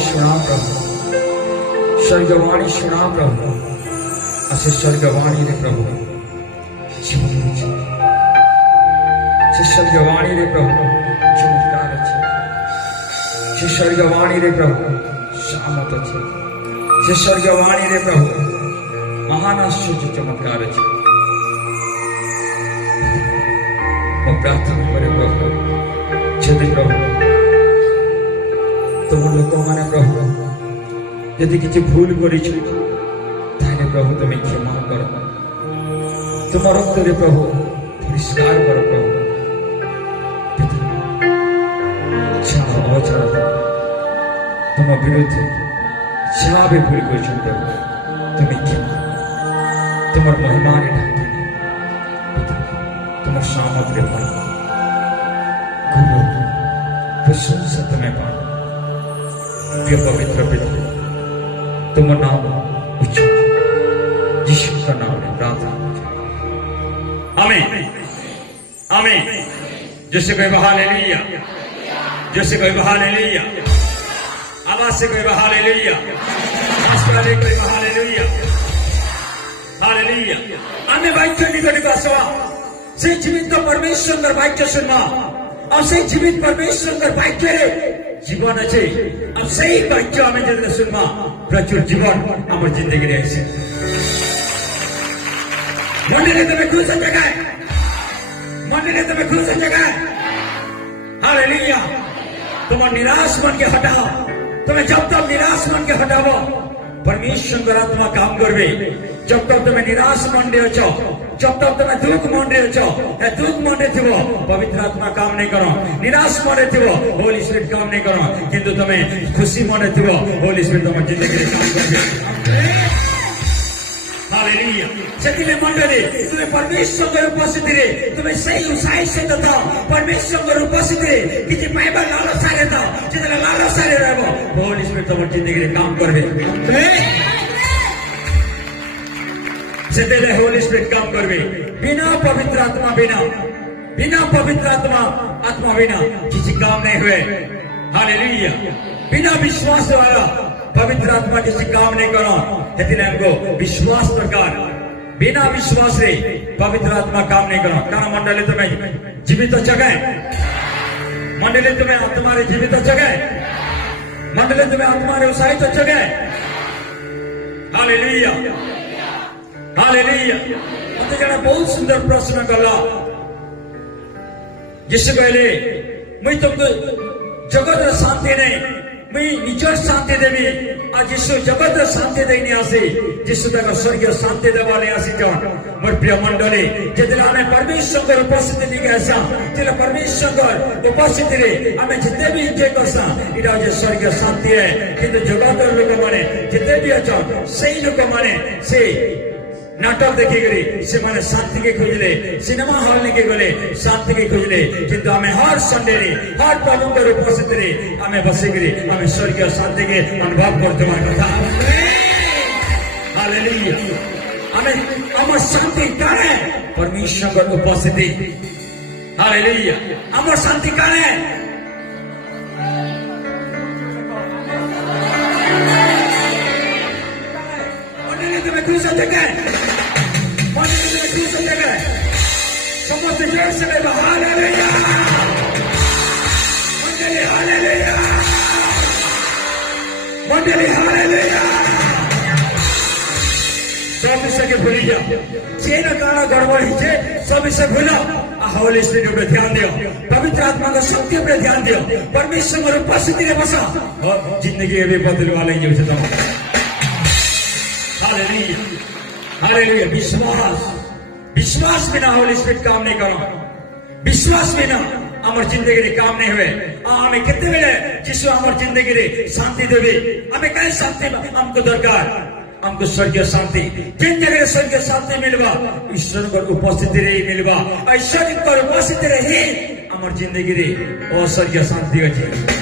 सुना प्रभु, स्वर्गवाणी सुना प्रभु, असे स्वर्गवाणी रे प्रभु, से स्वर्गवाणी रे प्रभु चमत्कार अच्छे, से स्वर्गवाणी रे प्रभु सामत अच्छे, से स्वर्गवाणी रे प्रभु महान आश्चर्य चमत्कार अच्छे। मैं प्रार्थना करे प्रभु, यदि प्रभु तुम लोक मैंने प्रभु यदि किसी भूल करी प्रभु तुम्हें क्षमा कर, तुम रक्त रे प्रभु परिष्कार कर प्रभु, तुम विरुद्ध जहाँ भी भूल कर प्रभु तुम्हें क्षमा, तुम महिमा रे ढाकी तुम सामर्थ्य प्रशंसा तुम्हें पा पवित्र पिता, तुम नाम उच्च यीशु का नाम में प्रार्थना। आमीन आमीन। जैसे कोई हालेलुया, जैसे कोई हालेलुया, आवाज से कोई हालेलुया, आस्ते कोई हालेलुया, हालेलुया। आमे वाक्य निकट का सवा से जीवित परमेश्वर वाक्य सुनमा और से जीवित परमेश्वर वाक्य जीवन अच्छे अब सही वाक्य हमें जल्द सुनमा प्रचुर जीवन हमारी जिंदगी रे ऐसे मंडली तुम्हें खुश जगह, मंडली तुम्हें खुश जगह। हालेलुया। तुम निराश मन के हटाओ, तुम्हें जब तक निराश मन के हटाओ परमेश्वर आत्मा काम करबे। जब तक तुम्हें निराश मन रे अछो, जब तक तुम्हें दुख मन रे अछो, ए दुख मन रे थिबो पवित्र आत्मा काम नहीं करो, निराश मन रे थिबो होली स्पिरिट काम नहीं करो, किंतु तुम्हें खुशी मन रे थिबो होली स्पिरिट तुम जिंदगी रे काम करबे। हालेलुया। सेतिले मंडली तुम्हें परमेश्वर उपस्थिति रे तुम्हें सही उत्साह से दता परमेश्वर उपस्थिति रे किछि पाइबा लालसा रे ता जेतले लालसा रे रहबो होली स्पिरिट तुम जिंदगी रे काम करबे। सेतिले होली स्पिरिट काम करबे। बिना पवित्र आत्मा बिना, बिना पवित्र आत्मा बिना किसी काम नहीं हुए। हालेलुया। बिना विश्वास वाला पवित्र आत्मा किसी काम नहीं करो, लेकिन हमको विश्वास दरकार। बिना विश्वास रे पवित्र आत्मा काम नहीं करो। कारण मंडली तुम्हें जीवित जगह, मंडली तुम्हें तुम्हारे जीवित जगह, मंडली तुम्हें आत्मा रे उत्साहित जगह। Hallelujah hallelujah. मत जरा बहुत सुंदर प्रश्न कला जिससे पहले मैं तुमको जगत शांति नहीं मैं निजर शांति देवी आज यीशु जगत शांति देनी आसी यीशु तक स्वर्गीय शांति देवाले आसी जान मोर प्रिय मंडली जेतले आमे परमेश्वर उपस्थिति निके आसा जेले परमेश्वर उपस्थिति रे आमे जिते भी जे करसा इरा जे स्वर्गीय शांति है। किंतु जगत लोक माने जिते भी अछन सेही लोक माने से नाटक देखी गरी से माने शांति के खोजले, सिनेमा हॉल निके गले शांति के खोजले, किंतु हमें हर संडे रे हर प्रभु के उपस्थिति रे हमें बसी गरी हमें स्वर्गीय शांति के अनुभव करते मान कथा। हालेलुया। हमें अमर शांति काने परमेश्वर उपस्थिति। हालेलुया। अमर शांति काने तुम्हें खुश जगह, मंडली तुम्हें खुश जगह समस्त जोर से हालेलुया मंडली, हालेलुया मंडली, हालेलुया। सब विषय के भूली जाओ, चेन काना गड़बड़ है सब विषय भूलो। होली स्पिरिट पे ध्यान दियो, पवित्र आत्मा का शक्ति पे ध्यान दियो, परमेश्वर उपस्थिति रे बसा और जिंदगी भी बदलने वाले ही हो। Hallelujah hallelujah. विश्वास, विश्वास बिना होली स्पिरिट काम नहीं करो, विश्वास बिना हमार जिंदगी रे काम नहीं हुए। हमें कितने बेले जिसो हमार जिंदगी रे शांति देवे, हमें कई शांति हमको दरकार, हमको स्वर्गीय शांति। जिन जगह स्वर्गीय शांति मिलवा ईश्वर को उपस्थिति रे मिलवा, ईश्वर को उपस्थिति रे ही हमार जिंदगी रे और स्वर्गीय शांति अच्छी।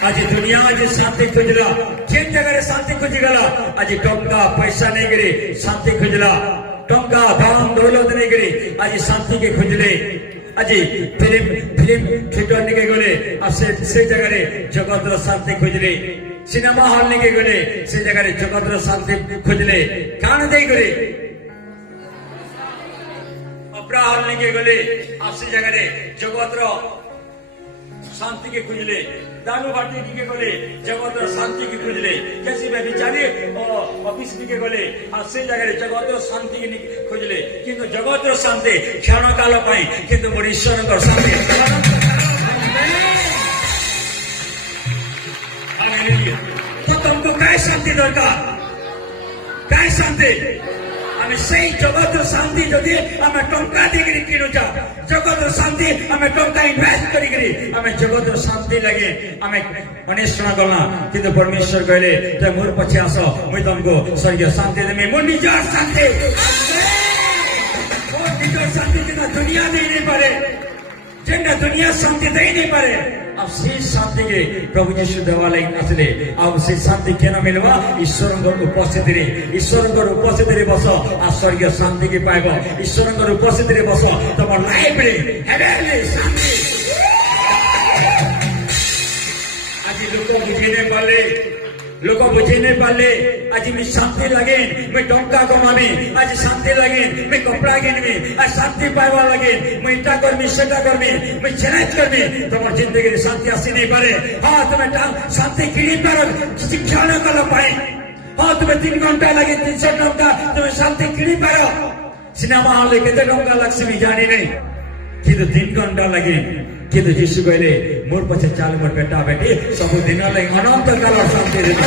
आज दुनिया आज शांति खोजला, जिन जगह शांति खोजगला आज टंका पैसा नहीं गिरी शांति खोजला, टंका धन दौलत नहीं गिरी आज शांति के खोजले। আজি ফিল্ম ফিল্ম থিয়েटर নিকে গলে আর সেই জায়গায় জগতর শান্তি খুঁজলে সিনেমা হল নিকে গলে সেই জায়গায় জগতর শান্তি খুঁজলে কারণ দেই করে অপরা হল নিকে গলে আর সেই জায়গায় জগতর शांति के खुजले दारू बाटी के गले जगत शांति की खुजले कैसे मैं बिचारे ऑफिस के गले और से जगह जगत शांति की खुजले किंतु जगत शांति क्षण काल पाई किंतु मोर ईश्वर शांति तो तुमको क्या शांति दरकार क्या शांति আমি সেই জগতের শান্তি যদি আমি টঙ্কা দিয়ে কিনুছা জগতের শান্তি আমি টঙ্কা ইনভেস্ট করি আমি জগতের শান্তি লাগে আমি অনিশ্চনা করলাম কিন্তু পরমেশ্বর কইলে যে মোর পছে আস মুই তোমাকে স্বর্গীয় শান্তি দেমি মোর নিজের শান্তি মোর নিজের শান্তি যেটা দুনিয়া দেই नहीं পারে যেটা দুনিয়া শান্তি দেই नहीं পারে अब से शांति के प्रभु यीशु देवालय आसले अब से शांति केना मिलवा ईश्वरंकर उपस्थिति रे ईश्वरंकर उपस्थिति रे बस आ स्वर्गीय शांति के पाइबो ईश्वरंकर उपस्थिति रे बस तमर लाइफ रे हेवेनली शांति आज लोक बुझेने पाले आज मैं शांति लगे मैं टंका कमामी आज शांति लगे मैं कपड़ा किनमी आज शांति पाइबा लगे मैं इटा करमी सेटा करमी मैं चैलेंज करमी तुम्हार जिंदगी रे शांति आसी नहीं पारे हाँ तुम्हें शांति किनी पारो शिक्षा न कल पाए हाँ तुम्हें 3 घंटा लगे 300 टंका तुम्हें शांति किनी पारो सिनेमा हॉल केते टंका लगसे मैं जानी नहीं किंतु 3 घंटा लगे किंतु यीशु कहले मोर पछे चाल मोर बेटा बेटी सब दिन लगे अनंत काल शांति देबे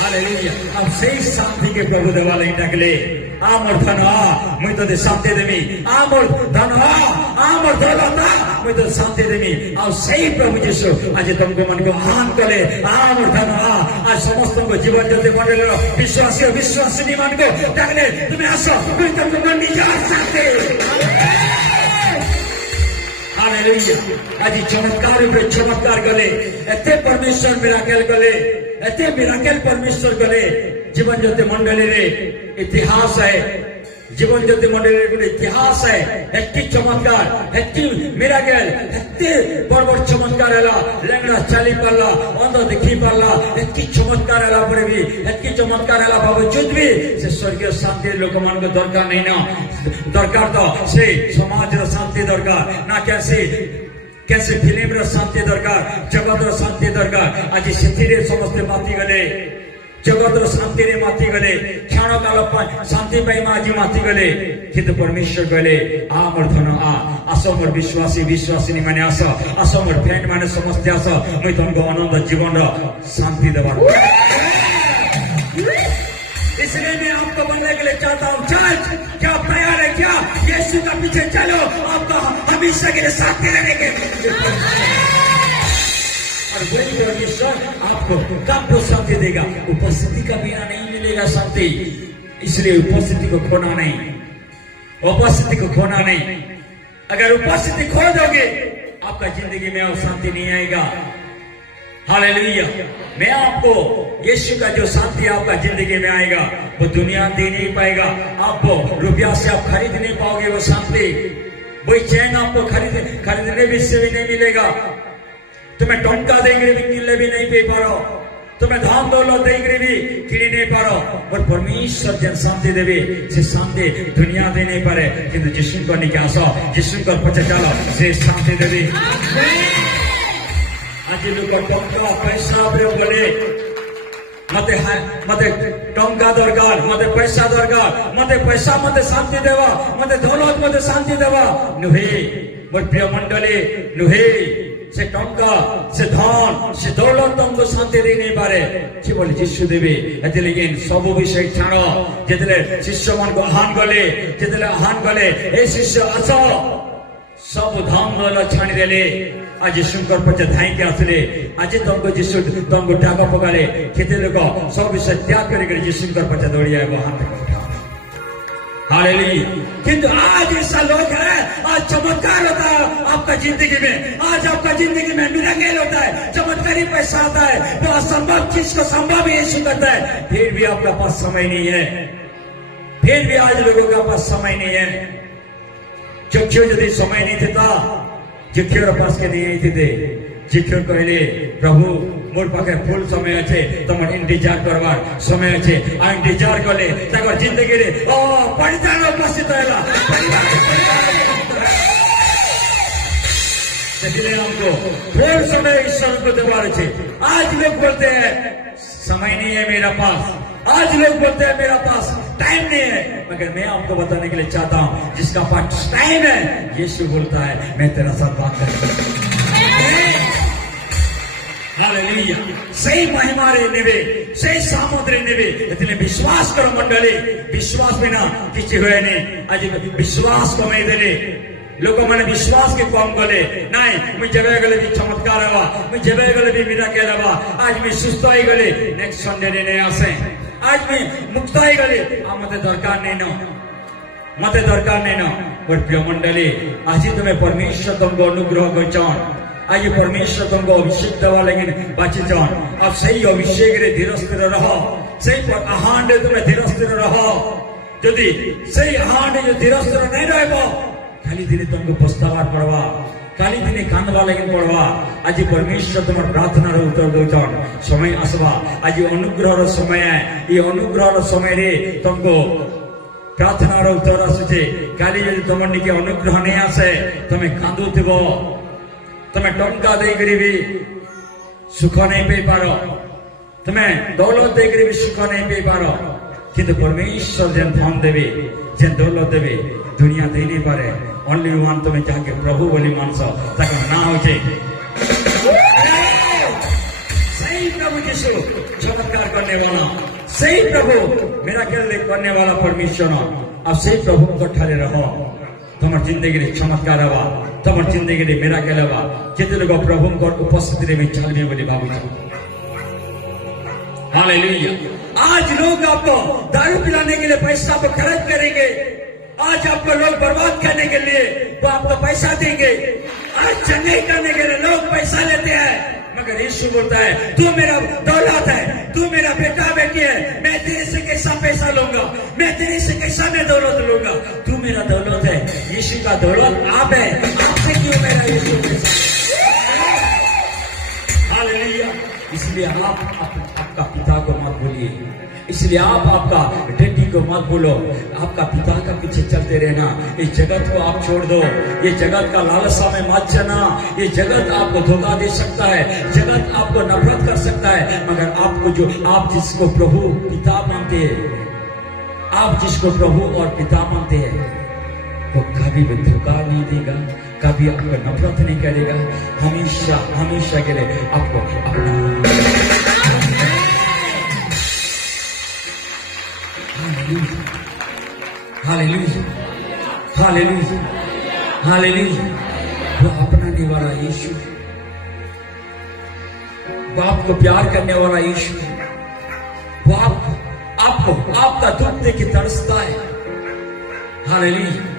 हालेलुया अब সেই শান্তি के प्रभु देवालय डाकले आ मोर धन मुई तो शांति देमी आ मोर धन आ मोर दौलत मुई तो शांति देमी आ সেই प्रभु यीशु आज तुमको मन को आह्वान करे आ मोर धन आज समस्त को जीवन ज्योति मंडल विश्वासी विश्वासिनी मन को डाकले तुम आसो मुई तुमको निजार शांति हालेलुया आज चमत्कार पे चमत्कार गले एते परमेश्वर मिराकल गले एते मिराकल परमेश्वर गले जीवन ज्योति मंडली रे इतिहास है जीवन ज्योति मंडली रे इतिहास है एत्ती चमत्कार एत्ती मिराकल एत्ते बड़ चमत्कार हला लेंगड़ा चली पाला अंध देखी पाला एत्ती चमत्कार हला पर भी एत्ती चमत्कार हला बावजूद भी से स्वर्गीय शांति लोक मान को दरकार नहीं ना दरकार तो से समाज रो शांति दरकार ना कैसे फिल्म रो शांति दरकार जगत रो शांति दरकार आज सेथिरे समस्त माती गले जगत रो शांति रे माती गले क्षण काल शांति पाई माजी माती गले किंतु परमेश्वर कहले आ मोर धन आस मोर विश्वासी विश्वासिनी माने आस मोर फ्रेंड माने समस्त आस मुई तुमको आनंद जीवन रो शांति देवा इसलिए मैं आपको बनने के लिए चाहता हूँ चर्च क्या तैयार है क्या यीशु का पीछे चलो आपका हमेशा के लिए साथ रहने के और वही परमेश्वर आपको कब शांति देगा उपस्थिति का बिना नहीं मिलेगा शांति इसलिए उपस्थिति को खोना नहीं उपस्थिति को खोना नहीं अगर उपस्थिति खो दोगे आपका जिंदगी में और शांति नहीं आएगा हालेलुया मैं आपको यीशु का जो शांति आपका जिंदगी में आएगा वो दुनिया दे नहीं पाएगा आपको रुपया से आप खरीद नहीं पाओगे वो शांति वही चैन आपको खरीदने भी से भी नहीं मिलेगा तुम्हें टंका देंगे भी किले भी नहीं पे पारो तुम्हें धाम दौलत देंगे भी किनी नहीं पारो और परमेश्वर जन शांति देवे से शांति दुनिया दे नहीं पारे किंतु जिसु को निके आसो जिसु को पछे चलो से शांति देवे आज लोग टंका पैसा बोले मते टंका दरकार मते पैसा दरकार मते पैसा मते शांति देवा मते दौलत मते शांति देवा नुहे मोर प्रिय मंडली नुहे से टंका से धन से दौलत तुमको शांति दे नहीं पारे कि बोले यीशु देवे एते लेकिन सब विषय छाड़ो जेतले शिष्य मन को आह्वान गले जेतले आह्वान गले ए शिष्य आसो सब धाम दौलत छाड़ी देले आज यीशुकर पछे धाई के आसले आज तुमको यीशु तुमको टाका पकाले केते लोग सब विषय त्याग करके यीशुकर पछे दौड़ी आए वहां तक हालेलुया किंतु आज ऐसा लोग है आज चमत्कार होता है आपका जिंदगी में आज आपका जिंदगी में मिराकल होता है चमत्कारी पैसा आता है वो असंभव चीज को संभव यीशु करता है फिर भी आपका पास समय नहीं है फिर भी आज लोगों का पास समय नहीं है जक्षियो यदि समय नहीं था जक्षियोर पास के नहीं आई थे जक्षियो कहले प्रभु मोर पाखे फुल समय अच्छे तुम्हार इंतजार करवार समय अच्छे आ इंतजार करले तकर जिंदगी रे ओ परितान उपस्थित होला इसलिए हमको फुल समय ईश्वर को देवार अच्छे। आज लोग बोलते हैं समय नहीं है मेरा पास, आज लोग बोलते हैं मेरा पास टाइम नहीं है, मगर मैं आपको बताने के लिए चाहता हूँ जिसका पास टाइम है यीशु बोलता है मैं तेरा साथ बात करूंगा। हालेलुया सही महिमारे नेबे सही सामुद्रे नेबे इतने विश्वास करो मंडली विश्वास बिना किसी हुए नहीं। आज विश्वास कमाई देले लोग मैंने विश्वास के कम गले नहीं मुझे जगह गले भी चमत्कार हवा मुझे जगह गले भी मिराकल हवा आज मैं सुस्त हो गले नेक्स्ट संडे ने आसे आज मैं मुक्त हो गले मते दरकार नहीं नो मते दरकार नहीं नो पर प्रिय मंडली आज तुम्हें परमेश्वर तुमको अनुग्रह करचन आज परमेश्वर तुमको अभिषेक देवा लेकिन बाची जान अब सही अभिषेक रे धीर स्थिर रहो सही आहांड तुम्हें धीर स्थिर रहो यदि सही आहांड जो धीर स्थिर नहीं रहबो खाली दिने तुमको पछतावा पड़वा खाली दिने कांदवा लेकिन पड़वा आज परमेश्वर तुम्हार प्रार्थना रो उत्तर दोचन समय आसवा आज अनुग्रह रो समय है ये अनुग्रह रो समय रे तुमको प्रार्थना रो उत्तर आसे खाली यदि तुम निके अनुग्रह नहीं आसे तुम्हें कांदुथिबो तुम्हें टंका दे भी सुख नहीं पे पारो तुम्हें दौलत दे भी सुख नहीं पे पारो किंतु परमेश्वर जेन धन देवे जेन दौलत देवे दुनिया दे नहीं पारे ओनली वन तुम्हें जाके प्रभु बोली मानस तक ना हो सही प्रभु यीशु चमत्कार करने वाला सही प्रभु मेरा खेल करने वाला परमेश्वर अब सही प्रभु को ठाले रहो तुम्हार जिंदगी रे चमत्कार हवा तुम्हार जिंदगी रे मेरा खेल हवा कितने लोग प्रभु को उपस्थिति में चलने बोली बाबू हालेलुया। आज लोग आपको दारू पिलाने के लिए पैसा को खर्च करेंगे आज आपको लोग बर्बाद करने के लिए तो आपको पैसा देंगे आज चंगाई करने के लिए लोग पैसा लेते हैं मगर यीशु बोलता है तू मेरा दौलत है तू मेरा बेटा बेटी है मैं तेरे से कैसा पैसा लूंगा मैं तेरे से कैसा मैं दौलत लूंगा तू मेरा दौलत है यीशु का दौलत आप है आपसे क्यों मेरा यीशु हालेलुया। इसलिए आप आपका पिता को मत भूलिए इसलिए आप आपका डैडी को मत भूलो आपका पिता का पीछे चलते रहना इस जगत को आप छोड़ दो ये जगत का लालसा में मत जाना ये जगत आपको धोखा दे सकता है जगत आपको नफरत कर सकता है मगर आपको जो आप जिसको प्रभु पिता मानते हैं आप जिसको प्रभु और पिता मानते हैं वो कभी भी धोखा नहीं देगा कभी आपको नफरत नहीं करेगा हमेशा हमेशा के लिए आपको अपना हालेलुया हालेलुया हालेलुया वो अपनाने वाला यीशु बाप को प्यार करने वाला यीशु वो आपको आपका दुख देख के तरसता है हालेलुया।